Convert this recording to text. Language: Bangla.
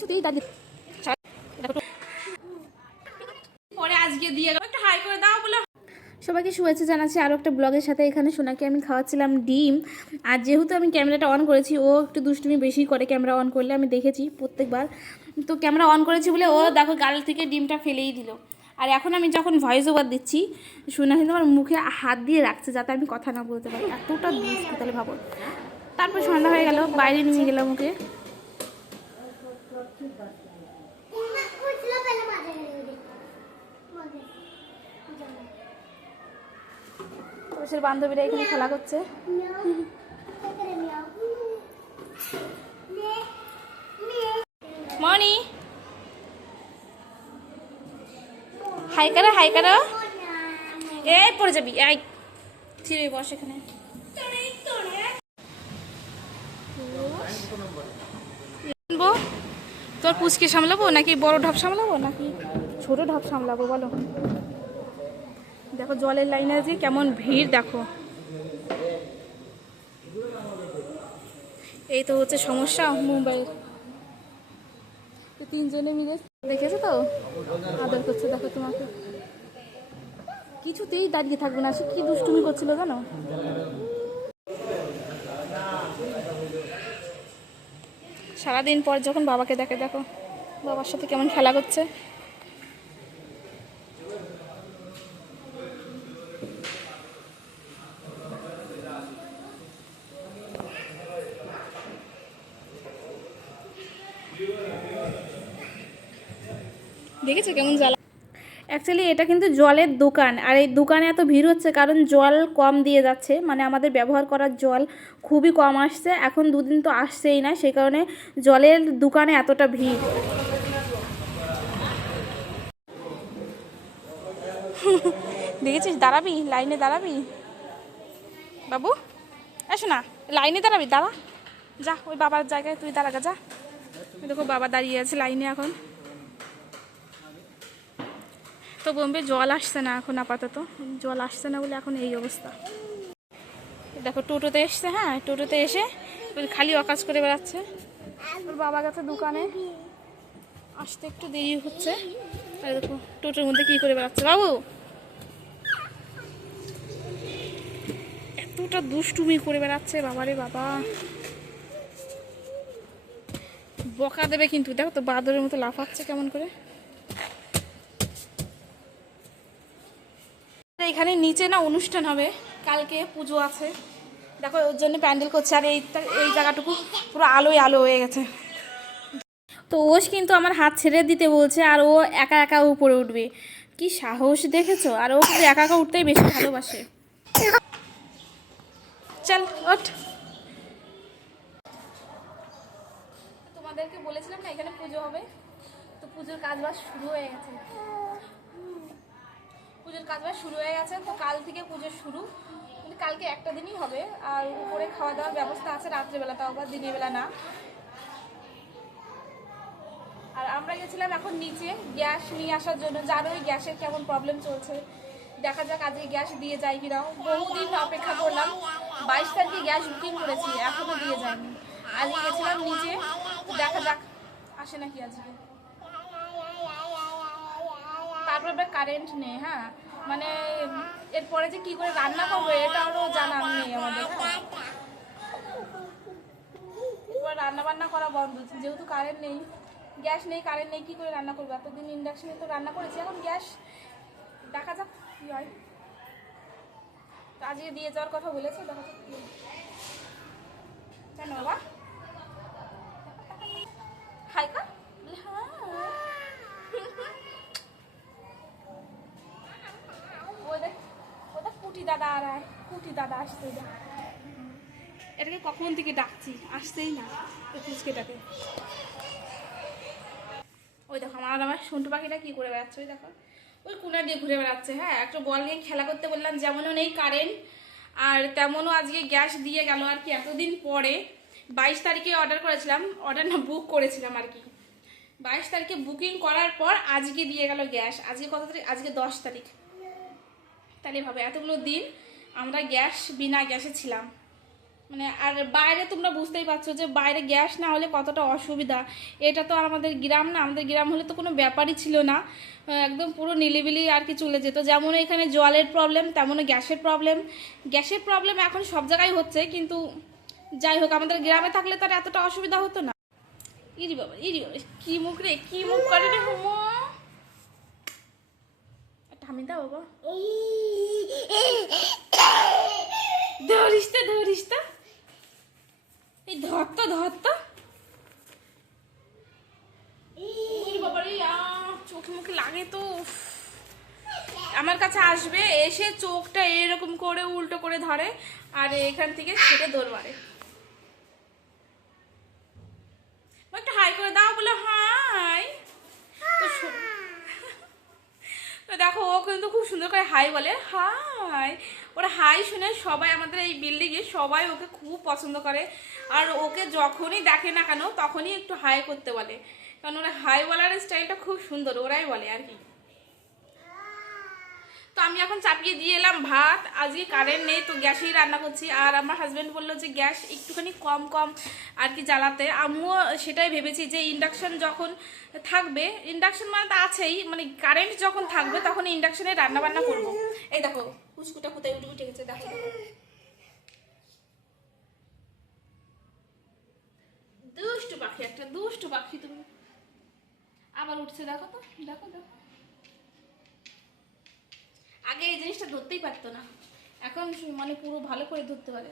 কিছুতেই দাঁড়িয়ে পরে আজকে দিয়ে গেল একটা হাই করে দাও বলো। সবাইকে শুভেচ্ছা জানাচ্ছি আরও একটা ব্লগের সাথে। এখানে সোনাকে আমি খাওয়াচ্ছিলাম ডিম, আর যেহেতু আমি ক্যামেরাটা অন করেছি, ও একটু দুষ্টুমি বেশি করে ক্যামেরা অন করলে, আমি দেখেছি প্রত্যেকবার। তো ক্যামেরা অন করেছি বলে ও দেখো গাল থেকে ডিমটা ফেলেই দিল। আর এখন আমি যখন ভয়েস ওভার দিচ্ছি, সোনা কিন্তু আমার মুখে হাত দিয়ে রাখছে যাতে আমি কথা না বলতে পারি, এতটা দুষ্টু তাহলে ভাবো। তারপর সন্ধ্যা হয়ে গেল, বাইরে নিয়ে গেলাম ওকে। বান্ধবীরা এখানে খেলা করছে। মনি হাই করো, হাই করো। এই পড়ে যাবি, এই ছিঁড়ে বস এখানে। তোর পুচকে সামলাবো নাকি বড় ঢপ সামলাবো নাকি ছোট ঢপ সামলাবো বলো। দেখো জলের লাইনে যে কেমন ভিড় দেখো। এই তো হচ্ছে সমস্যা মুম্বাইয়ের। তিনজনে মিলে দেখেছো তো আদর করছে দেখো তোমাকে, কিছুতেই দাঁড়িয়ে থাকবে না। সে কি দুষ্টুমি করছিল জানো। সারাদিন পর যখন বাবাকে দেখে, দেখো বাবার সাথে কেমন খেলা করছে। দেখেছো কেমন জ্বালা। অ্যাকচুয়ালি এটা কিন্তু জলের দোকান, আর এই দোকানে এত ভিড় হচ্ছে কারণ জল কম দিয়ে যাচ্ছে, মানে আমাদের ব্যবহার করার জল খুবই কম আসছে। এখন দুদিন তো আসছেই না, সেই কারণে জলের দোকানে এতটা ভিড়। দেখেছিস, দাঁড়াবি লাইনে, দাঁড়াবি বাবু, আসো না লাইনে দাঁড়াবি, দাঁড়া যা ওই বাবার জায়গায় তুই দাঁড়া যা। দেখো বাবা দাঁড়িয়ে আছে লাইনে এখন। তো বোম্বে জল আসছে না এখন, আপাতত জল আসছে না বলে এখন এই অবস্থা। দেখো টোটোতে এসছে, হ্যাঁ টোটোতে এসে খালি অকাজ করে বেড়াচ্ছে। ওর বাবা গেছে দোকানে, আসতে একটু দেরি হচ্ছে। আর দেখো টোটোর মধ্যে কি করে বেড়াচ্ছে বাবু, এতটা দুষ্টুমি করে বেড়াচ্ছে বাবারে বাবা। বকা দেবে কিন্তু, দেখো তো বাদরের মতো লাফাচ্ছে কেমন করে। এখানে নিচে না অনুষ্ঠান হবে, কালকে পুজো আছে, দেখো ওর জন্য প্যান্ডেল করছে। আর এই জায়গাটুকু পুরো আলোয় আলো হয়ে গেছে। তো ওস কিন্তু আমার হাত ছেড়ে দিতে বলছে, আর ও একা একা উপরে উঠবে। কি সাহস দেখেছো। আর ও কিন্তু একা একা উঠতেই বেশি ভালোবাসে। চল ওঠ। তোমাদেরকে বলেছিলাম না এখানে পুজো হবে, তো পুজোর কাজবাজ শুরু হয়ে গেছে। পুজোর কাজবাজ শুরু হয়ে গেছে, তো কাল থেকে পুজো শুরু। কিন্তু কালকে একটা দিনই হবে, আর উপরে খাওয়া দাওয়ার ব্যবস্থা আছে রাত্রেবেলা, তাও আবার দিনের বেলা না। আর আমরা গেছিলাম এখন নিচে গ্যাস নিয়ে আসার জন্য, জানোই গ্যাসের কেমন প্রবলেম চলছে। দেখা যাক আজকে গ্যাস দিয়ে যায় কিনা। বহুদিন অপেক্ষা করলাম, 22 তারিখে গ্যাস বুকিং করেছি, এখনো দিয়ে যায়নি। আজকে গেছিলাম নিচে, তো দেখা যাক আসে নাকি আজকে। তারপর আবার কারেন্ট নেই, হ্যাঁ মানে এরপরে যে কি করে রান্না করবো এটাও জানা নেই আমাদের। এরপর রান্না বান্না করা বন্ধ, যেহেতু কারেন্ট নেই, গ্যাস নেই, কারেন্ট নেই, কী করে রান্না করবো। এতদিন ইন্ডাকশনে তো রান্না করেছি, এখন গ্যাস দেখা যাক কী হয়। তো আজকে দিয়ে যাওয়ার কথা বলেছে, দেখা যাক কী কেন বাবা হাই কা ওদের কুটি দাদা আর কুটি দাদা আসছে। এটাকে কখন থেকে ডাকছি, আসছেই না পুচকেটাকে। ওই দেখো আমার সন্টু পাখিটা কি করে বেড়াচ্ছে, ওই দেখো ওই কোনা দিয়ে ঘুরে বেড়াচ্ছে। হ্যাঁ একটা বল নিয়ে খেলা করতে বললাম, যেমনও নেই কারেন্ট, আর তেমনও আজকে গ্যাস দিয়ে গেল আর কি এতদিন পরে। 22 তারিখে অর্ডার করেছিলাম, অর্ডার না বুক করেছিলাম আর কি। 22 তারিখে বুকিং করার পর আজকে দিয়ে গেল গ্যাস। আজকে কত তারিখ, আজকে 10 তারিখ। তাহলে ভাবে এতগুলো দিন আমরা বিনা গ্যাসে ছিলাম। মানে আর বাইরে তোমরা বুঝতেই পারছো যে বাইরে গ্যাস না হলে কতটা অসুবিধা। এটা তো আর আমাদের গ্রাম না, আমাদের গ্রাম হলে তো কোনো ব্যাপারই ছিল না, একদম পুরো নিলিবিলি আর কি চলে যেত। যেমন এখানে জলের প্রবলেম তেমনই গ্যাসের প্রবলেম। গ্যাসের প্রবলেম এখন সব জায়গায় হচ্ছে, কিন্তু যাই হোক আমাদের গ্রামে থাকলে তার এতটা অসুবিধা হতো না। ইরি বাবা কি মুখ রে, কি মুখ করে রে হোমো, থামি দাও বাবা, ধরিস তো এই ধরতো বাবারে, চোখ মুখে লাগে তো। আমার কাছে আসবে, এসে চোখটা এরকম করে উল্টো করে ধরে আর এখান থেকে ছেড়ে দৌড় মারে। একটা হাই করে দাও বলে, হাই। তো দেখো ও কিন্তু খুব সুন্দর করে হাই বলে, হাই। ওরা হাই শুনে সবাই আমাদের এই বিল্ডিংয়ে সবাই ওকে খুব পছন্দ করে, আর ওকে যখনই দেখে না কেন তখনই একটু হাই করতে বলে, কারণ ওরা হাই বলার স্টাইলটা খুব সুন্দর, ওরাই বলে আর কি। তো আমি এখন চাপিয়ে দিয়ে এলাম ভাত, আজকে কারেন্ট নেই তো গ্যাসেই রান্না করছি। আর আমার হাজব্যান্ড বললো যে গ্যাস একটুখানি কম আর কি জ্বালাতে, আমিও সেটাই ভেবেছি যে ইন্ডাকশন যখন থাকবে, ইন্ডাকশন মানে তো আছেই, মানে কারেন্ট যখন থাকবে তখন ইন্ডাকশনে রান্না বান্না করবো। এই দেখো কুচকুটা কোথায় উঠে গেছে, দেখো দুষ্টু পাখি, একটা দুষ্টু পাখি তুমি। আবার উঠছে, দেখো তো, দেখো। আগে এই জিনিসটা ধরতেই পারতো না, এখন মানে পুরো ভালো করে ধরতে পারে।